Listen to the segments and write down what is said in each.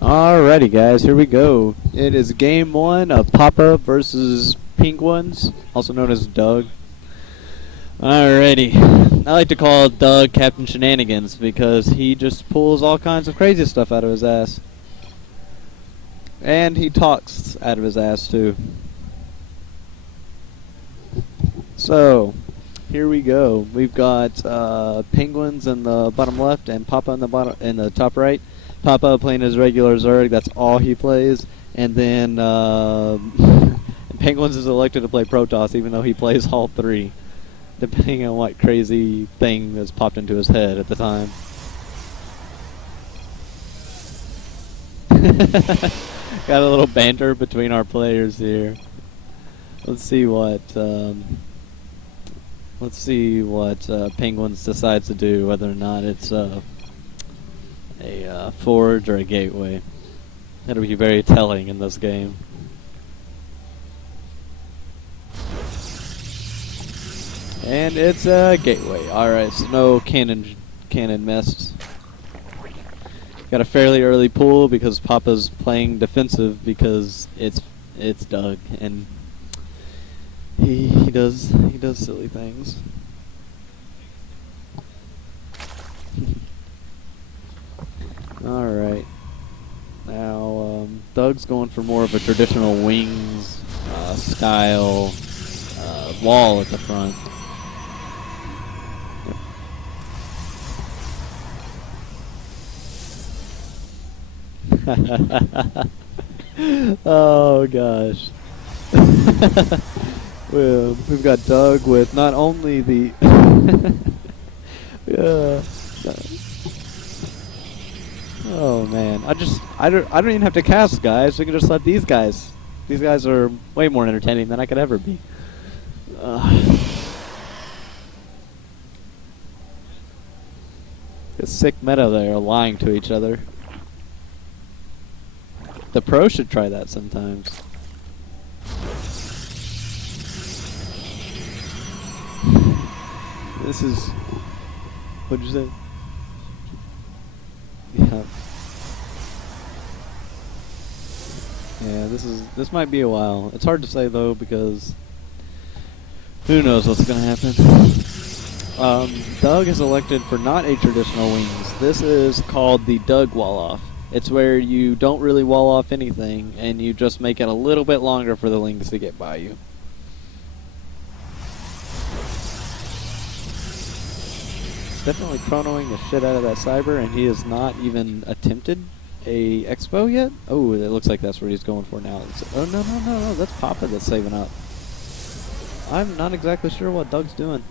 Alrighty guys, here we go. It is game 1 of Poppa versus Penguins, also known as Doug. Alrighty. I like to call Doug Captain Shenanigans because he just pulls all kinds of crazy stuff out of his ass. And he talks out of his ass too. So, here we go. We've got Penguins in the bottom left and Poppa in the top right. Poppa playing his regular Zerg, that's all he plays. And then Penguins is elected to play Protoss even though he plays all three, depending on what crazy thing that's popped into his head at the time. Got a little banter between our players here. Let's see what Penguins decides to do, whether or not it's a forge or a gateway. That'll be very telling in this game. And it's a gateway. Alright, so no cannon missed. Got a fairly early pull because Poppa's playing defensive because it's Doug and he does silly things. Alright. Now Doug's going for more of a traditional wings style wall at the front. Oh gosh. Well, we've got Doug with not only the oh man, I don't even have to cast guys. We can just let these guys. These guys are way more entertaining than I could ever be. It's sick meta there, lying to each other. The pros should try that sometimes. This is... What'd you say? Yeah. Yeah, this might be a while. It's hard to say though because who knows what's gonna happen. Doug is elected for not a traditional wings. This is called the Doug wall off. It's where you don't really wall off anything and you just make it a little bit longer for the lings to get by you. Definitely chronoing the shit out of that cyber, and he has not even attempted a expo yet. Oh, it looks like that's what he's going for now. Oh no, that's Poppa that's saving up. I'm not exactly sure what Doug's doing.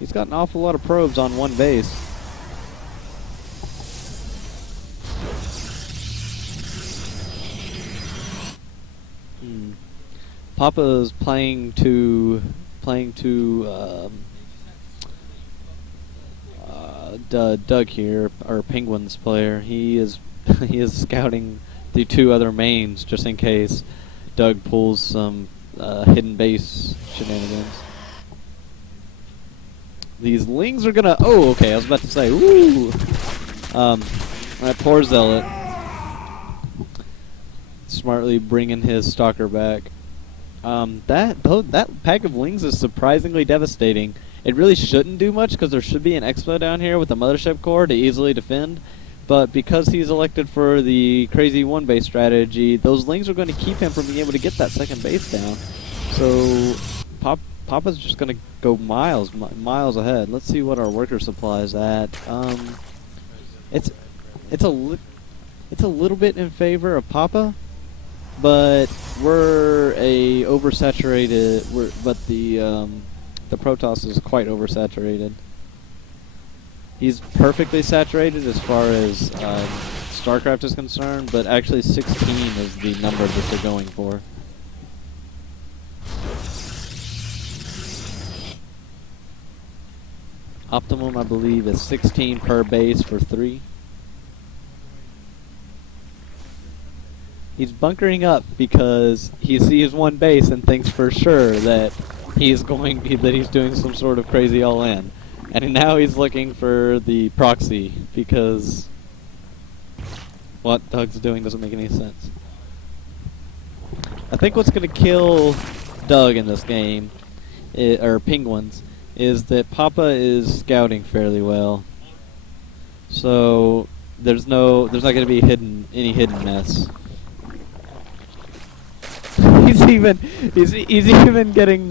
He's got an awful lot of probes on one base. Poppa's playing to Doug here, our Penguins player. He is scouting the two other mains just in case Doug pulls some hidden base shenanigans. These lings are gonna. Oh, okay. I was about to say. Woo. That poor zealot. Smartly bringing his stalker back. That pack of lings is surprisingly devastating. It really shouldn't do much because there should be an expo down here with a mothership core to easily defend. But because he's elected for the crazy one base strategy, those lings are going to keep him from being able to get that second base down. So Poppa's just going to go miles ahead. Let's see what our worker supply is at. It's a little bit in favor of Poppa, but we're a oversaturated. The Protoss is quite oversaturated. He's perfectly saturated as far as StarCraft is concerned, but actually 16 is the number that they're going for. Optimum, I believe, is 16 per base for 3. He's bunkering up because he sees one base and thinks for sure that he's doing some sort of crazy all-in. And now he's looking for the proxy because what Doug's doing doesn't make any sense. I think what's going to kill Doug in this game, or Penguins, is that Poppa is scouting fairly well. So there's not going to be any hidden mess. he's even getting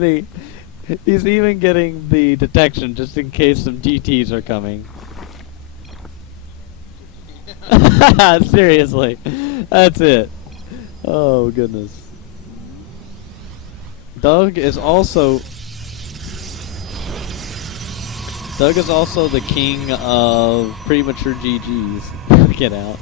the detection just in case some GTs are coming. Seriously, that's it. Oh goodness. Doug is also the king of premature GGs. Get out.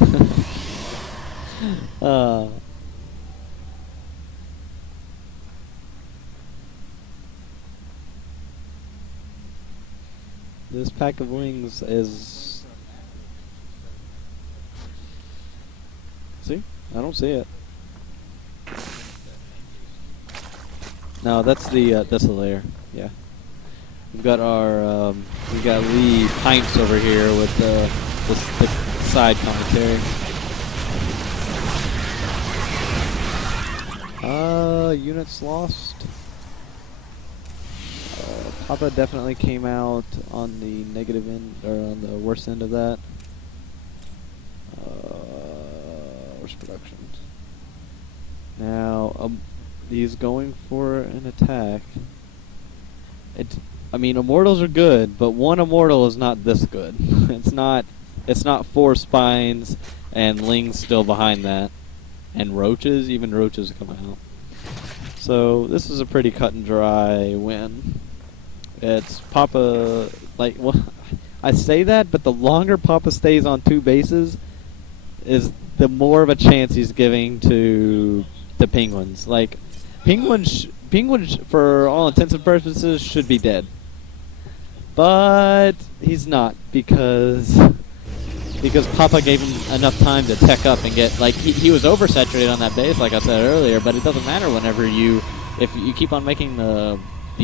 This pack of wings is... See? I don't see it. No, that's the layer. Yeah. We've got our we got Lee Pints over here with the side commentary. Units lost. Poppa definitely came out on the negative end, or on the worst end of that. Where's production? Now, he's going for an attack. I mean, immortals are good, but one immortal is not this good. It's not 4 spines and Ling's still behind that, and roaches. Even roaches come out. So this is a pretty cut and dry win. It's Poppa, like, well, I say that, but the longer Poppa stays on 2 bases, is the more of a chance he's giving to the Penguins. Like, Penguins, for all intents and purposes, should be dead. But he's not, because Poppa gave him enough time to tech up and get, like, he was oversaturated on that base, like I said earlier, but it doesn't matter whenever if you keep on making the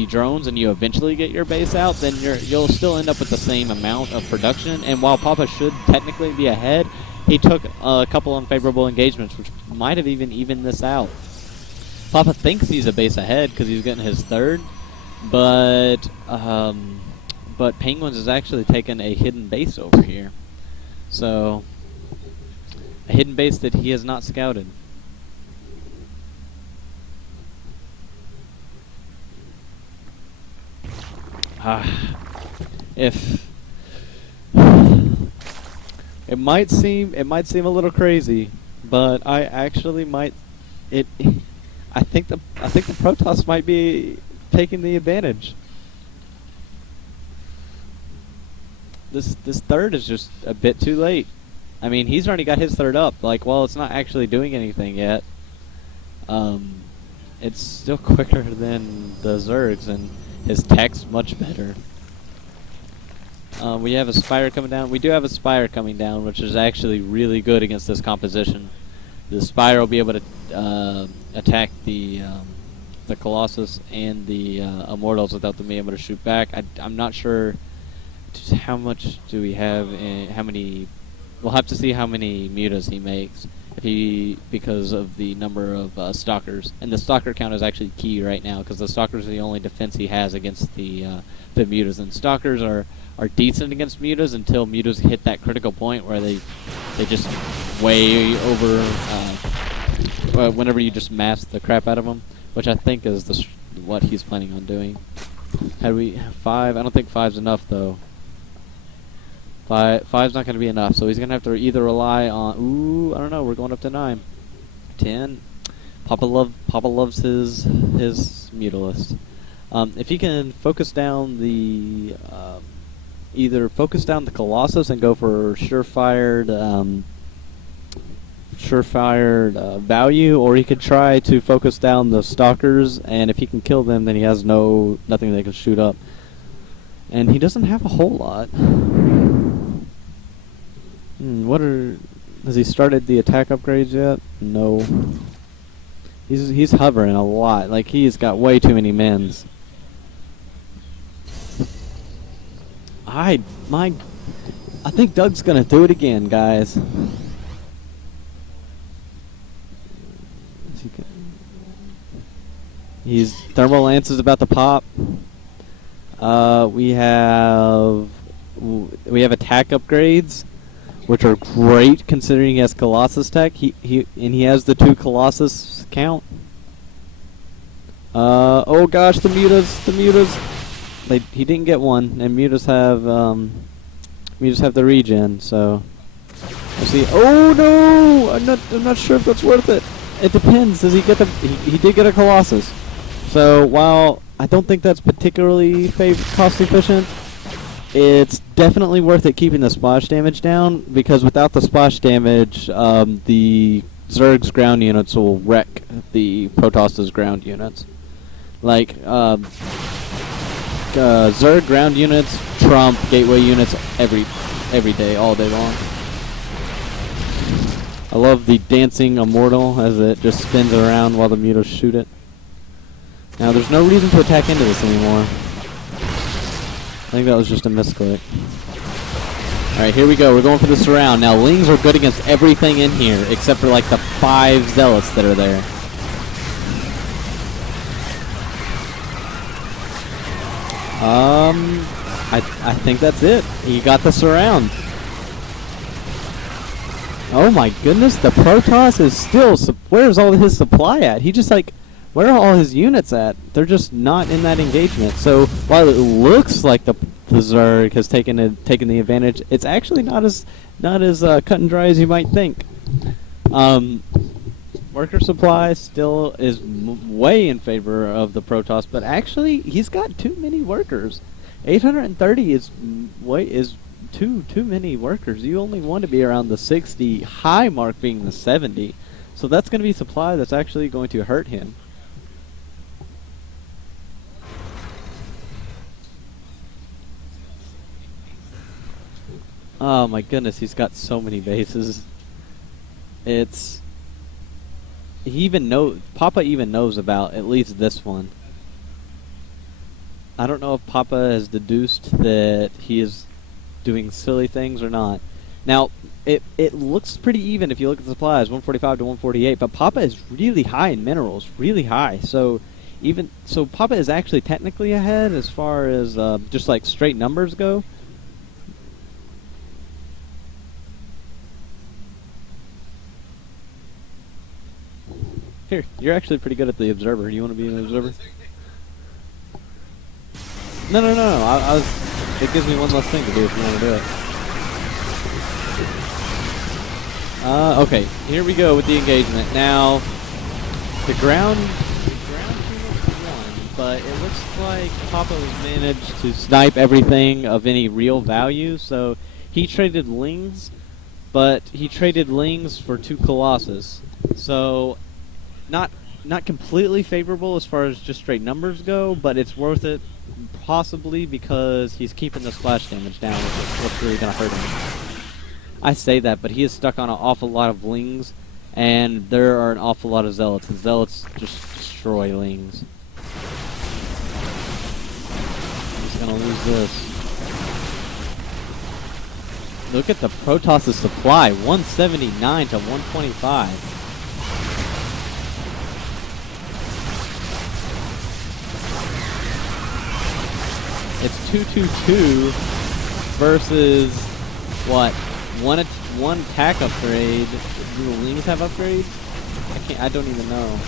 drones and you eventually get your base out, then you'll still end up with the same amount of production. And while Poppa should technically be ahead, he took a couple unfavorable engagements, which might have even evened this out. Poppa thinks he's a base ahead because he's getting his 3rd, but Penguins has actually taken a hidden base over here. So, a hidden base that he has not scouted. If it might seem a little crazy, but I actually might I think the Protoss might be taking the advantage. This 3rd is just a bit too late. I mean, he's already got his 3rd up. Like, while it's not actually doing anything yet, it's still quicker than the Zergs, and his tech's much better. We have a Spire coming down. We do have a Spire coming down, which is actually really good against this composition. The Spire will be able to attack the Colossus and the Immortals without them being able to shoot back. I'm not sure just how much do we have, how many... We'll have to see how many mutas he makes, because of the number of stalkers. And the stalker count is actually key right now, because the stalkers are the only defense he has against the mutas. And stalkers are decent against mutas until mutas hit that critical point where they just way over whenever you just mass the crap out of them, which I think is what he's planning on doing. Had we 5? I don't think 5's enough though. 5's not going to be enough, so he's going to have to either rely on... Ooh, I don't know, we're going up to 9. 10. Poppa loves his Mutalist. If he can focus down the... either focus down the Colossus and go for surefired value, or he could try to focus down the Stalkers, and if he can kill them, then he has nothing they can shoot up. And he doesn't have a whole lot. Has he started the attack upgrades yet? No. He's hovering a lot. Like, he's got way too many mens. I think Doug's gonna do it again, guys. He's Thermal Lance is about to pop. We have attack upgrades, which are great considering he has Colossus tech. He has the 2 Colossus count. Oh gosh, the mutas. He didn't get one, and mutas have the regen. So let's see. Oh no, I'm not sure if that's worth it. It depends. Does he get the? He did get a Colossus. So while I don't think that's particularly cost efficient, it's definitely worth it keeping the splash damage down, because without the splash damage, the Zerg's ground units will wreck the Protoss's ground units. Like, Zerg ground units trump gateway units every day, all day long. I love the dancing immortal as it just spins around while the mutas shoot it. Now, there's no reason to attack into this anymore. I think that was just a misclick. Alright, here we go. We're going for the surround. Now, Lings are good against everything in here, except for, like, the 5 Zealots that are there. I think that's it. He got the surround. Oh my goodness, the Protoss is still... Where's all his supply at? He just, like... Where are all his units at? They're just not in that engagement. So while it looks like the Zerg has taken the advantage, it's actually not as cut and dry as you might think. Worker supply still is way in favor of the Protoss, but actually he's got too many workers. 830 is too many workers. You only want to be around the 60, high mark being the 70. So that's going to be supply that's actually going to hurt him. Oh my goodness, he's got so many bases. Poppa even knows about at least this one. I don't know if Poppa has deduced that he is doing silly things or not. Now, it looks pretty even if you look at the supplies, 145 to 148, but Poppa is really high in minerals, really high. So Poppa is actually technically ahead as far as just like straight numbers go. Here, you're actually pretty good at the observer. You want to be an observer? No. It gives me one less thing to do if you want to do it. Okay, here we go with the engagement. Now, the ground unit won, but it looks like Poppa has managed to snipe everything of any real value. So he traded Lings, but he traded Lings for 2 Colossus. So not completely favorable as far as just straight numbers go, but it's worth it possibly because he's keeping the splash damage down, what's really going to hurt him. I say that, but he is stuck on an awful lot of Lings, and there are an awful lot of Zealots, and Zealots just destroy Lings. He's going to lose this. Look at the Protoss's supply, 179 to 125. It's 222 versus what? One attack upgrade. Do the Lings have upgrades? I don't even know.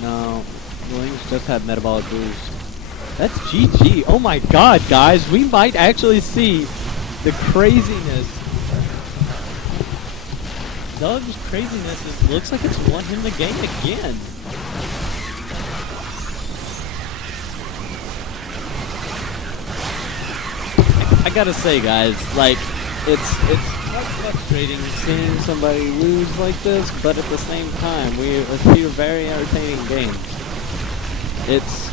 No, the Lings just have metabolic boost. That's GG. Oh my god, guys, we might actually see the craziness. Doug's craziness looks like it's won him the game again. I gotta say, guys, like, it's quite frustrating seeing somebody lose like this, but at the same time, it's a very entertaining game. It's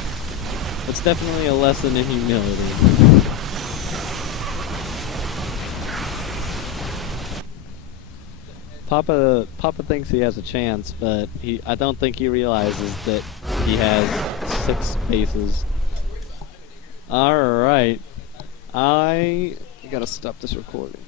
definitely a lesson in humility. Poppa thinks he has a chance, but I don't think he realizes that he has 6 bases. Alright. I I gotta stop this recording.